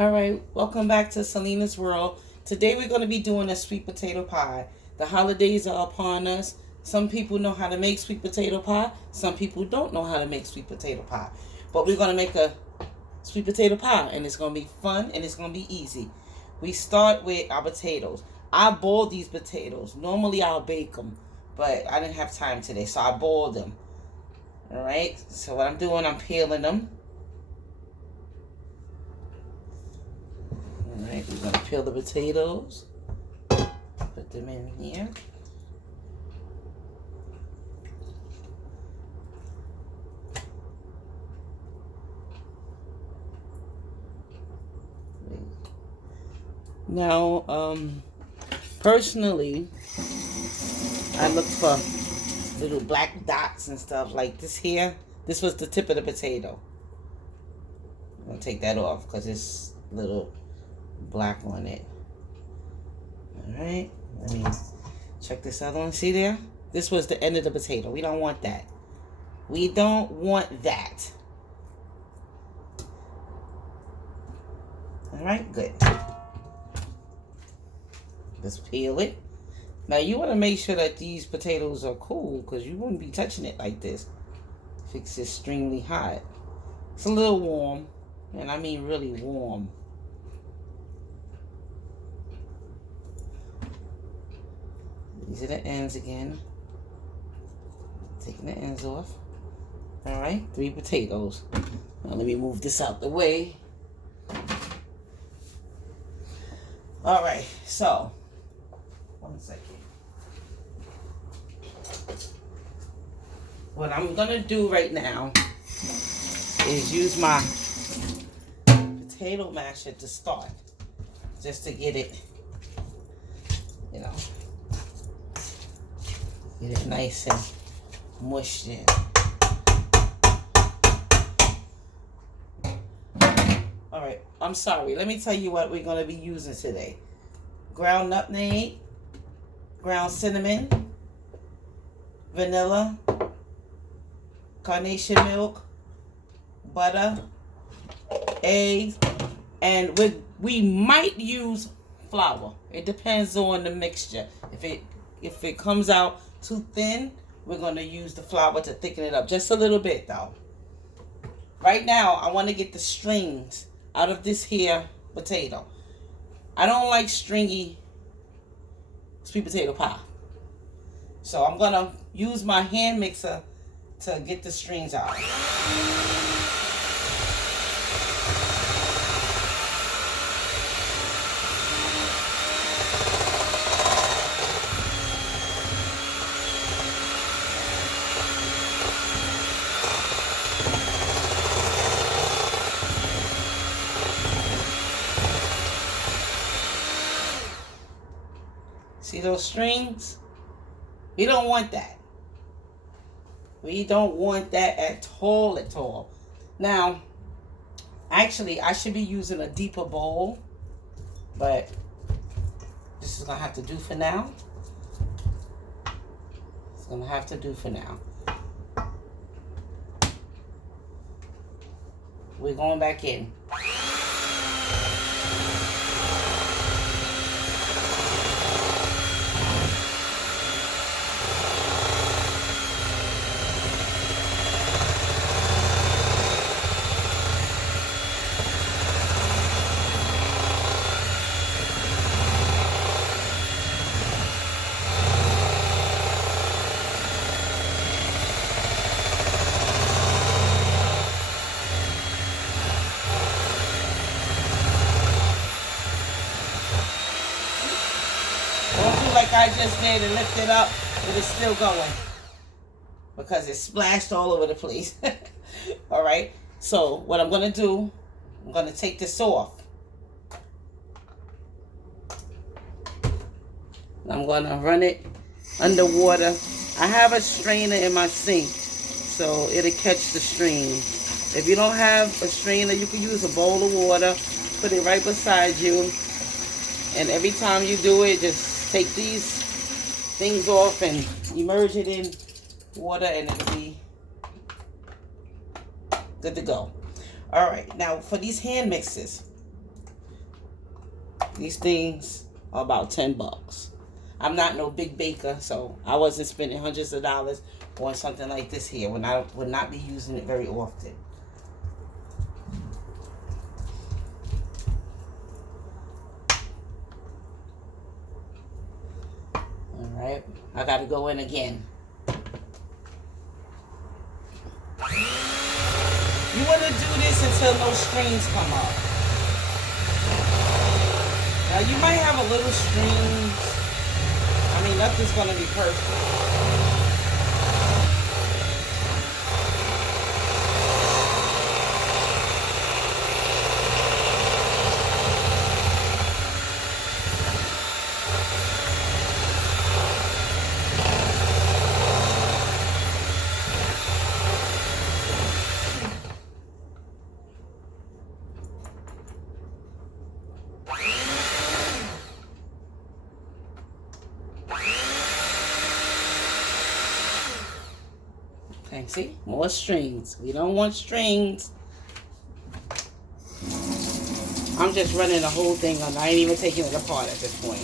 All right, welcome back to Selena's World. Today we're going to be doing a sweet potato pie. The holidays are upon us. Some people know how to make sweet potato pie. Some people don't know how to make sweet potato pie. But we're going to make a sweet potato pie, and it's going to be fun and it's going to be easy. We start with our potatoes. I boiled these potatoes. Normally I'll bake them, but I didn't have time today, so I boiled them. All right, so what I'm doing, I'm peeling them. Alright, we're going to peel the potatoes, put them in here. Now, personally, I look for little black dots and stuff like this here. This was the tip of the potato. I'm going to take that off because it's little black on it. Alright, let me check this other one. See there? This was the end of the potato. We don't want that. We don't want that. Alright, good. Let's peel it. Now you want to make sure that these potatoes are cool, because you wouldn't be touching it like this if it's extremely hot. It's a little warm, and I mean really warm. These are the ends again. Taking the ends off. Alright, 3 potatoes. Now let me move this out the way. Alright, so 1 second. What I'm gonna do right now is use my potato masher to start. Just to get it, you know, get it nice and mushed in. Alright, I'm sorry. Let me tell you what we're going to be using today. Ground nutmeg, ground cinnamon, vanilla, carnation milk, butter, eggs, and we might use flour. It depends on the mixture. If it comes out too thin, we're going to use the flour to thicken it up just a little bit though. Right now, I want to get the strings out of this here potato. I don't like stringy sweet potato pie. So I'm going to use my hand mixer to get the strings out. See those strings? We don't want that. We don't want that at all. Now, actually, I should be using a deeper bowl, but this is going to have to do for now. It's going to have to do for now. We're going back in. Like I just did and lift it up, but it's still going because it splashed all over the place. All right, so what I'm going to do, I'm going to take this off. I'm going to run it under water. I have a strainer in my sink, so it'll catch the stream. If you don't have a strainer, you can use a bowl of water, put it right beside you, and every time you do it, just take these things off and immerse it in water, and it'll be good to go. All right, now for these hand mixes, These things are about $10. I'm not no big baker, so I wasn't spending hundreds of dollars on something like this here when I would not be using it very often. Alright, I gotta go in again. You want to do this until no strings come up. Now you might have a little strings. I mean, nothing's going to be perfect. Okay, see? More strings. We don't want strings. I'm just running the whole thing on. I ain't even taking it apart at this point.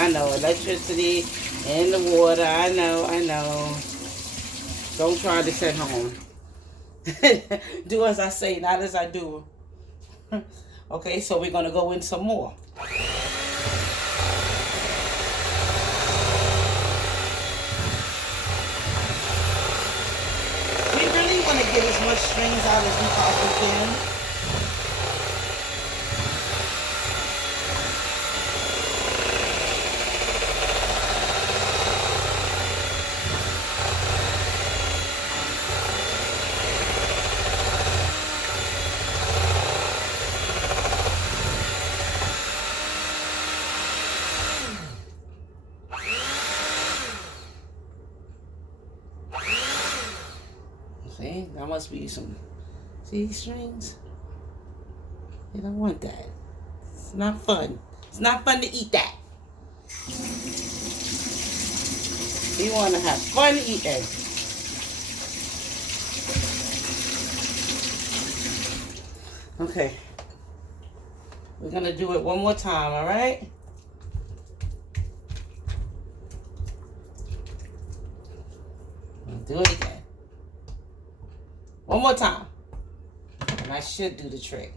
I know, electricity and the water. I know. Don't try this at home. Do as I say, not as I do. Okay, so we're going to go in some more. Want to get as much strings out as we possibly can. See, that must be some, see these strings? You don't want that. It's not fun. It's not fun to eat that. You want to have fun eating. Okay. We're going to do it one more time, all right? Do it again. One more time. And I should do the trick.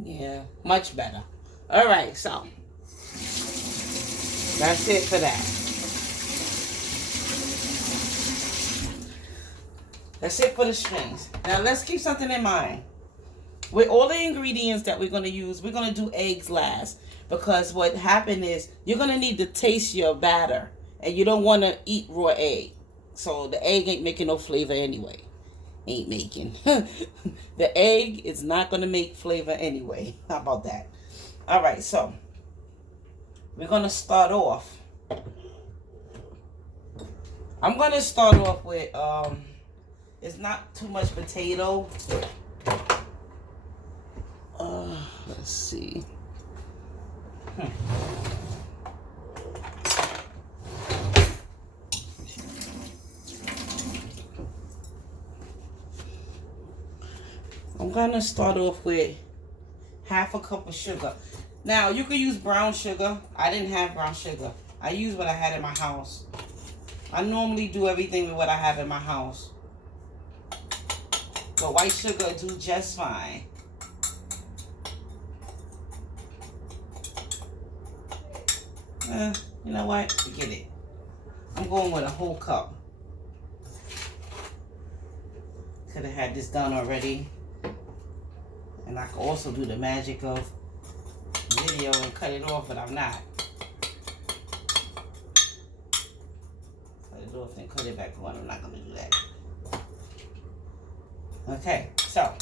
Yeah, much better. All right, so that's it for that. That's it for the strings. Now let's keep something in mind. With all the ingredients that we're going to use, we're going to do eggs last. Because what happened is you're going to need to taste your batter. And you don't want to eat raw egg. So the egg ain't making no flavor anyway. Ain't making. The egg is not going to make flavor anyway. How about that? All right, so we're going to start off. I'm going to start off with, it's not too much potato. Let's see. I'm going to start off with half a cup of sugar. Now, you can use brown sugar. I didn't have brown sugar. I used what I had in my house. I normally do everything with what I have in my house. But white sugar do just fine. You know what? Forget it. I'm going with a whole cup. Could have had this done already. And I could also do the magic of video and cut it off, but I'm not. Cut it off and cut it back on. I'm not going to do that. Okay, so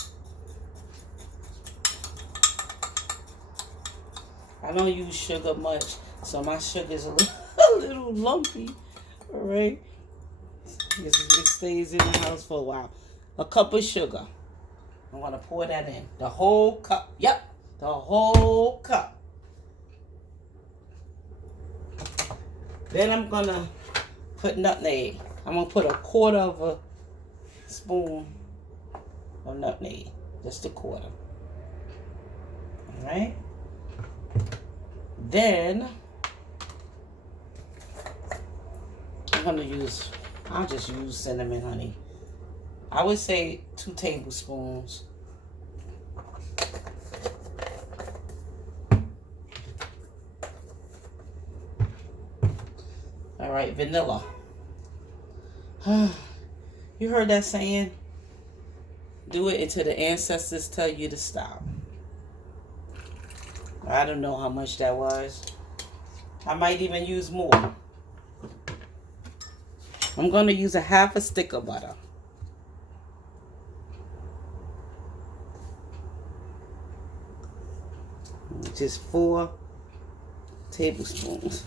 I don't use sugar much, so my sugar is a little lumpy. All right, it stays in the house for a while. A cup of sugar. I'm gonna pour that in. The whole cup. Yep, the whole cup. Then I'm gonna put nutmeg. I'm gonna put 1/4 of a spoon of nutmeg. Just 1/4. All right. Then I'll just use cinnamon, honey. I would say 2 tablespoons. All right, vanilla. You heard that saying? Do it until the ancestors tell you to stop. I don't know how much that was. I might even use more. I'm going to use 1/2 stick of butter. Just 4 tablespoons.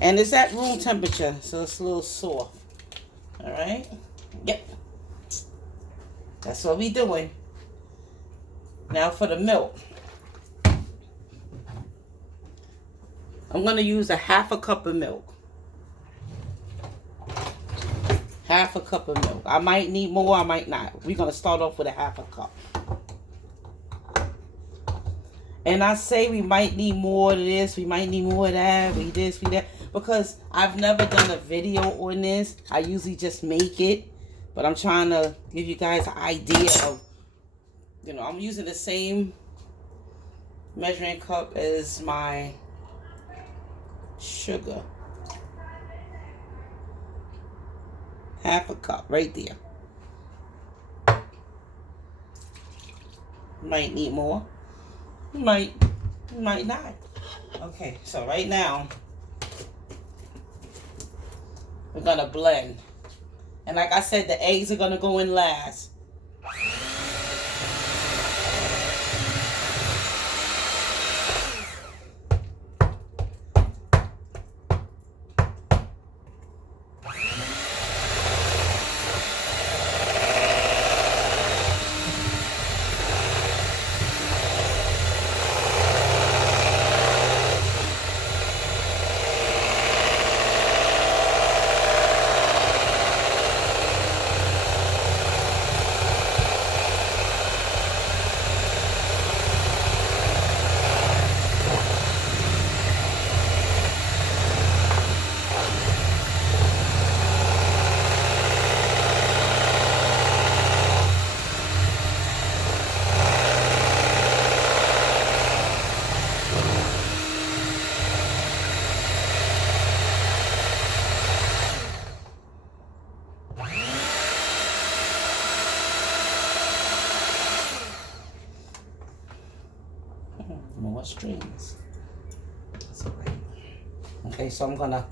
And it's at room temperature, so it's a little soft. All right? Yep. That's what we doing. Now for the milk. I'm going to use 1/2 cup of milk. 1/2 cup of milk. I might need more, I might not. We're going to start off with 1/2 cup. And I say we might need more of this, we might need more of that, we this, we that. Because I've never done a video on this. I usually just make it. But I'm trying to give you guys an idea of, you know, I'm using the same measuring cup as my sugar. 1/2 cup right there. Might need more. Might not. Okay, so right now we're gonna blend. And like I said, the eggs are gonna go in last. More strings. That's all right. Okay, so I'm gonna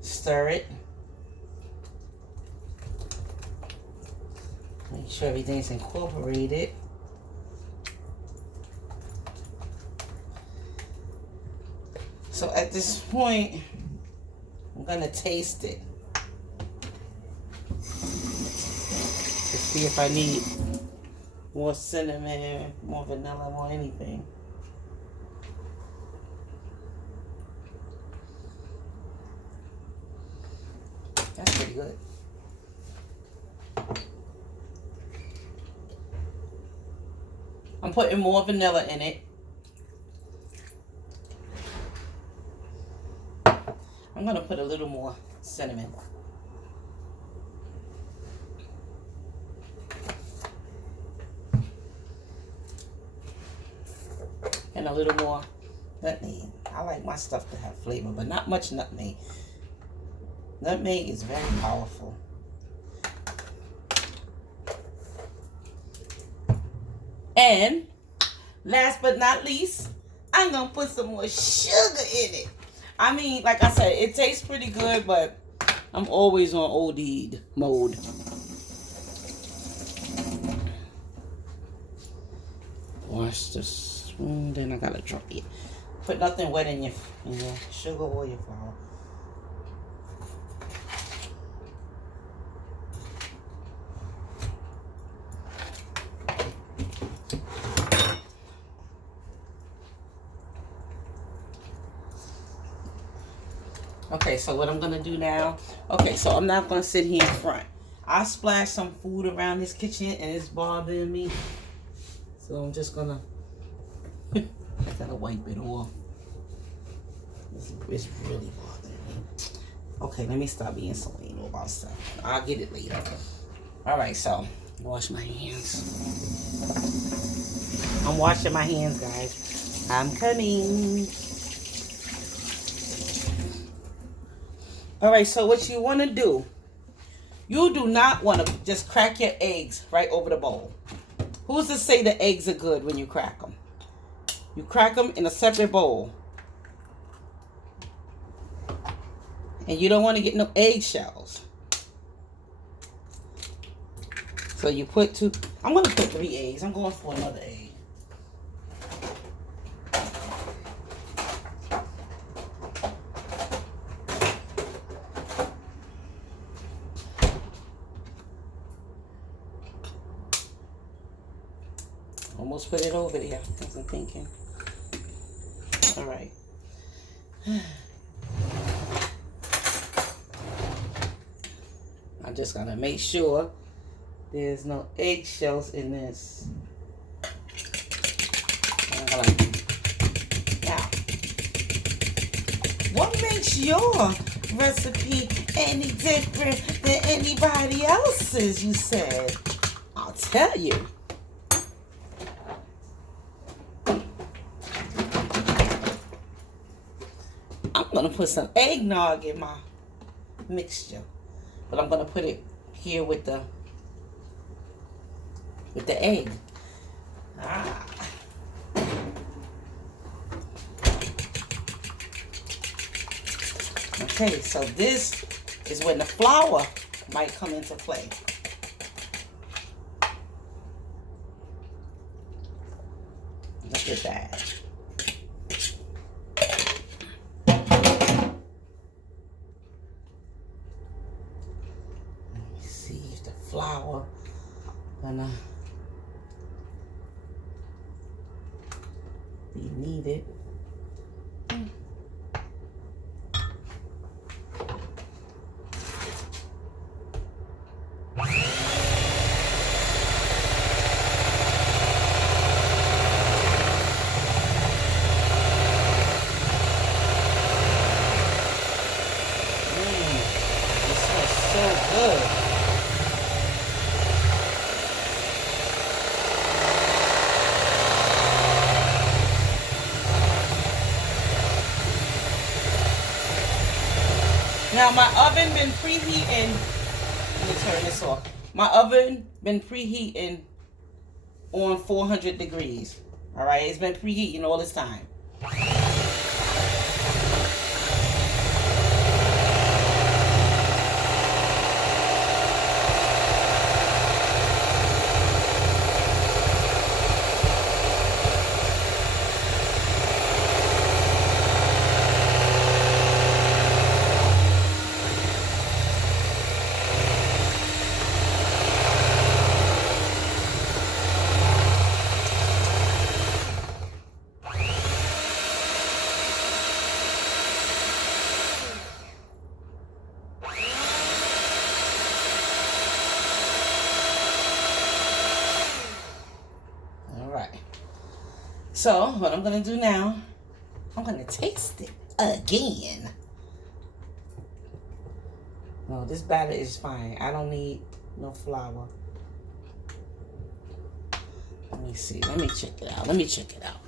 stir it. Make sure everything's incorporated. So at this point, I'm gonna taste it to see if I need more cinnamon, more vanilla, more anything. That's pretty good. I'm putting more vanilla in it. I'm going to put a little more cinnamon. And a little more nutmeg. I like my stuff to have flavor, but not much nutmeg. Nutmeg is very powerful. And last but not least, I'm going to put some more sugar in it. I mean, like I said, it tastes pretty good, but I'm always on OD mode. Wash the spoon, then I gotta drop it. Put nothing wet in your sugar or your flour. Okay, so what I'm gonna do now, okay, so I'm not gonna sit here in front. I splashed some food around this kitchen and it's bothering me. So I'm just gonna, I gotta wipe it off. It's really bothering me. Okay, let me stop being so anal about stuff. I'll get it later. All right, so wash my hands. I'm washing my hands, guys. I'm coming. All right, so what you want to do, you do not want to just crack your eggs right over the bowl. Who's to say the eggs are good when you crack them? You crack them in a separate bowl. And you don't want to get no eggshells. So you put two, I'm going to put 3 eggs. I'm going for another egg. Almost put it over there. I wasn't thinking. All right. I just gotta make sure there's no eggshells in this. Now, what makes your recipe any different than anybody else's? You said. I'll tell you. I'm gonna put some eggnog in my mixture, but I'm gonna put it here with the egg. Okay, so this is when the flour might come into play. Look at that. Flour gonna be needed. This smells so good. Now my oven been preheating. Let me turn this off. My oven been preheating on 400 degrees. All right, it's been preheating all this time. So what I'm gonna do now, I'm gonna taste it again. No, this batter is fine. I don't need no flour. Let me see. Let me check it out. Let me check it out.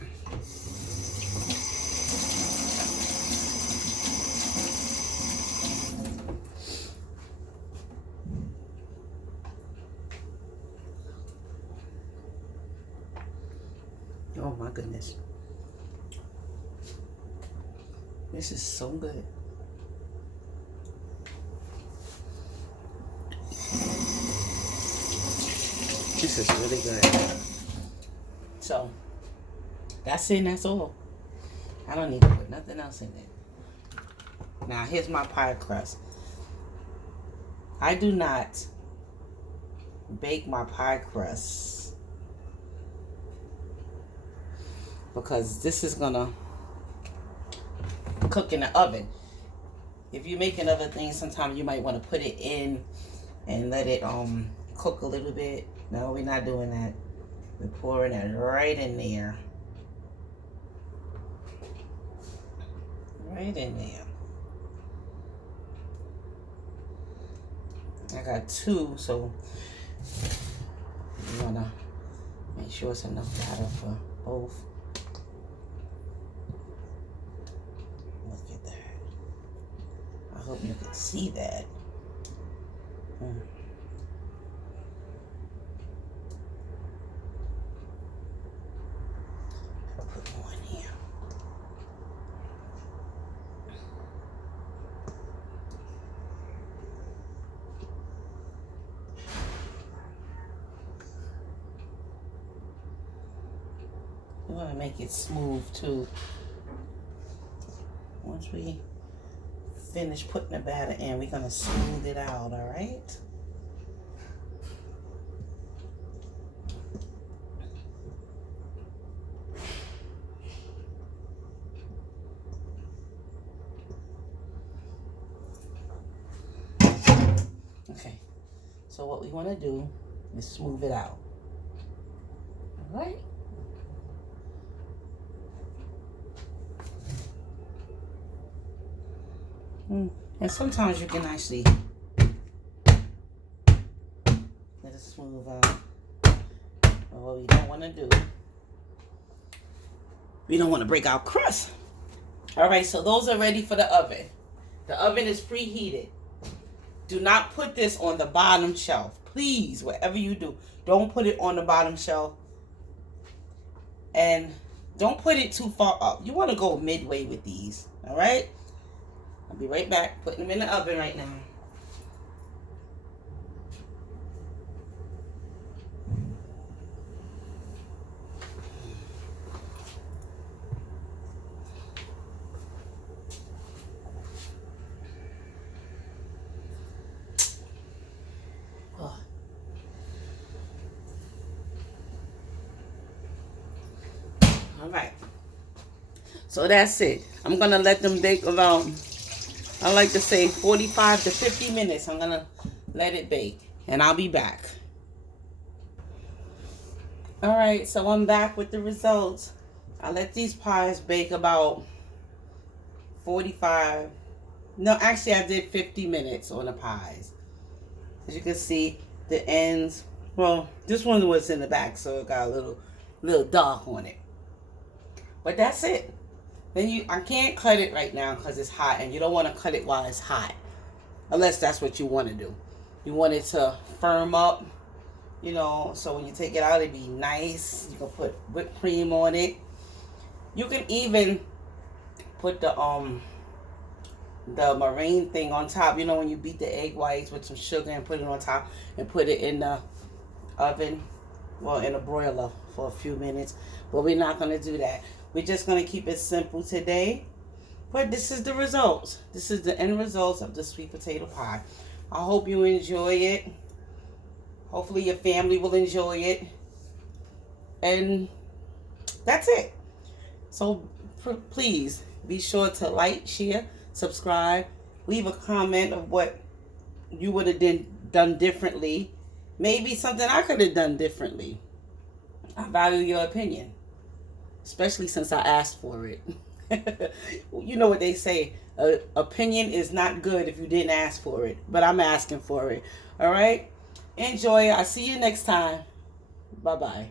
Oh my goodness. This is so good. This is really good. So, that's it and that's all. I don't need to put nothing else in it. Now, here's my pie crust. I do not bake my pie crust because this is gonna cook in the oven. If you're making other things, sometimes you might want to put it in and let it cook a little bit. No, we're not doing that. We're pouring it right in there. Right in there. I got 2, so you wanna make sure it's enough batter for both. Look at that. I hope you can see that. I'll put more in here. We want to make it smooth too. Once we finish putting the batter in, we're going to smooth it out, all right? Okay, so what we want to do is smooth it out, all right? And sometimes you can actually let it smooth out. But what we don't want to do, we don't want to break our crust. All right, so those are ready for the oven. The oven is preheated. Do not put this on the bottom shelf. Please, whatever you do, don't put it on the bottom shelf. And don't put it too far up. You want to go midway with these, all right? I'll be right back, putting them in the oven right now. Oh. All right. So that's it. I'm going to let them bake around, I like to say 45 to 50 minutes. I'm going to let it bake. And I'll be back. Alright, so I'm back with the results. I let these pies bake about 45. No, actually I did 50 minutes on the pies. As you can see, the ends. Well, this one was in the back, so it got a little dark on it. But that's it. Then I can't cut it right now because it's hot, and you don't want to cut it while it's hot, unless that's what you want to do. You want it to firm up, you know, so when you take it out, it'd be nice. You can put whipped cream on it. You can even put the marine thing on top. You know, when you beat the egg whites with some sugar and put it on top and put it in the oven, well, in a broiler for a few minutes. But we're not going to do that. We're just going to keep it simple today. But this is the results. This is the end results of the sweet potato pie. I hope you enjoy it. Hopefully your family will enjoy it. And that's it. So please be sure to like, share, subscribe. Leave a comment of what you would have done differently. Maybe something I could have done differently. I value your opinion. Especially since I asked for it. You know what they say, opinion is not good if you didn't ask for it. But I'm asking for it. All right? Enjoy. I'll see you next time. Bye-bye.